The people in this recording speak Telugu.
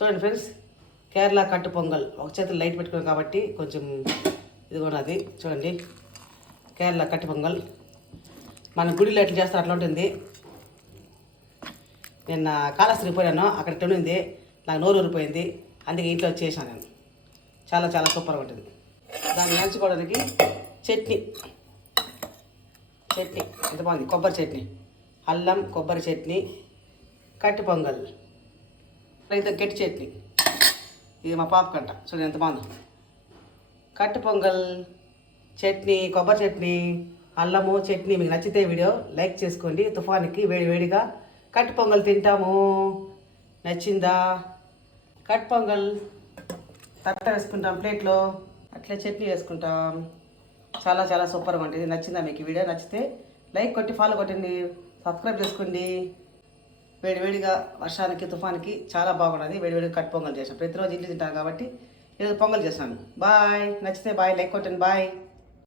చూడండి ఫ్రెండ్స్, కేరళ కట్టు పొంగల్. ఒక చేతులు లైట్ పెట్టుకున్నాం కాబట్టి కొంచెం ఇది కూడా అది చూడండి. కేరళ కట్టు పొంగల్ మన గుడిలో ఎట్లా చేస్తారు అట్లా ఉంటుంది. నిన్న కాళహస్తికి పోయాను, అక్కడ ఉంది, నాకు నోరు ఊరిపోయింది, అందుకే ఇంట్లో చేశాను నేను. చాలా చాలా సూపర్గా ఉంటుంది. దాన్ని నంచుకోవడానికి చట్నీ ఎంత బాగుంది, కొబ్బరి చట్నీ, అల్లం కొబ్బరి చట్నీ, కట్టి పొంగల్, అయితే గట్టి చట్నీ. ఇది మా పాప కంట, చూడండి ఎంత బాగుంది. కట్టి పొంగల్ చట్నీ, కొబ్బరి చట్నీ, అల్లము చట్నీ. మీకు నచ్చితే వీడియో లైక్ చేసుకోండి. తుఫాన్కి వేడివేడిగా కట్టి పొంగల్ తింటాము. నచ్చిందా? కట్టి పొంగల్ తట్ట వేసుకుంటాం ప్లేట్లో, అట్లా చట్నీ వేసుకుంటాం. చాలా చాలా సూపర్గా ఉంటుంది. నచ్చిందా మీకు వీడియో? నచ్చితే లైక్ కొట్టి ఫాలో కొట్టండి, సబ్స్క్రైబ్ చేసుకోండి. వేడివేడిగా వర్షానికి తుఫాన్కి చాలా బాగున్నది. వేడివేడిగా కట్టి పొంగల్ చేసాను. ప్రతిరోజు ఇంటి తింటాను కాబట్టి ఈరోజు పొంగల్ చేశాను. బాయ్. నచ్చితే బాయ్, లైక్ కొట్టండి. బాయ్.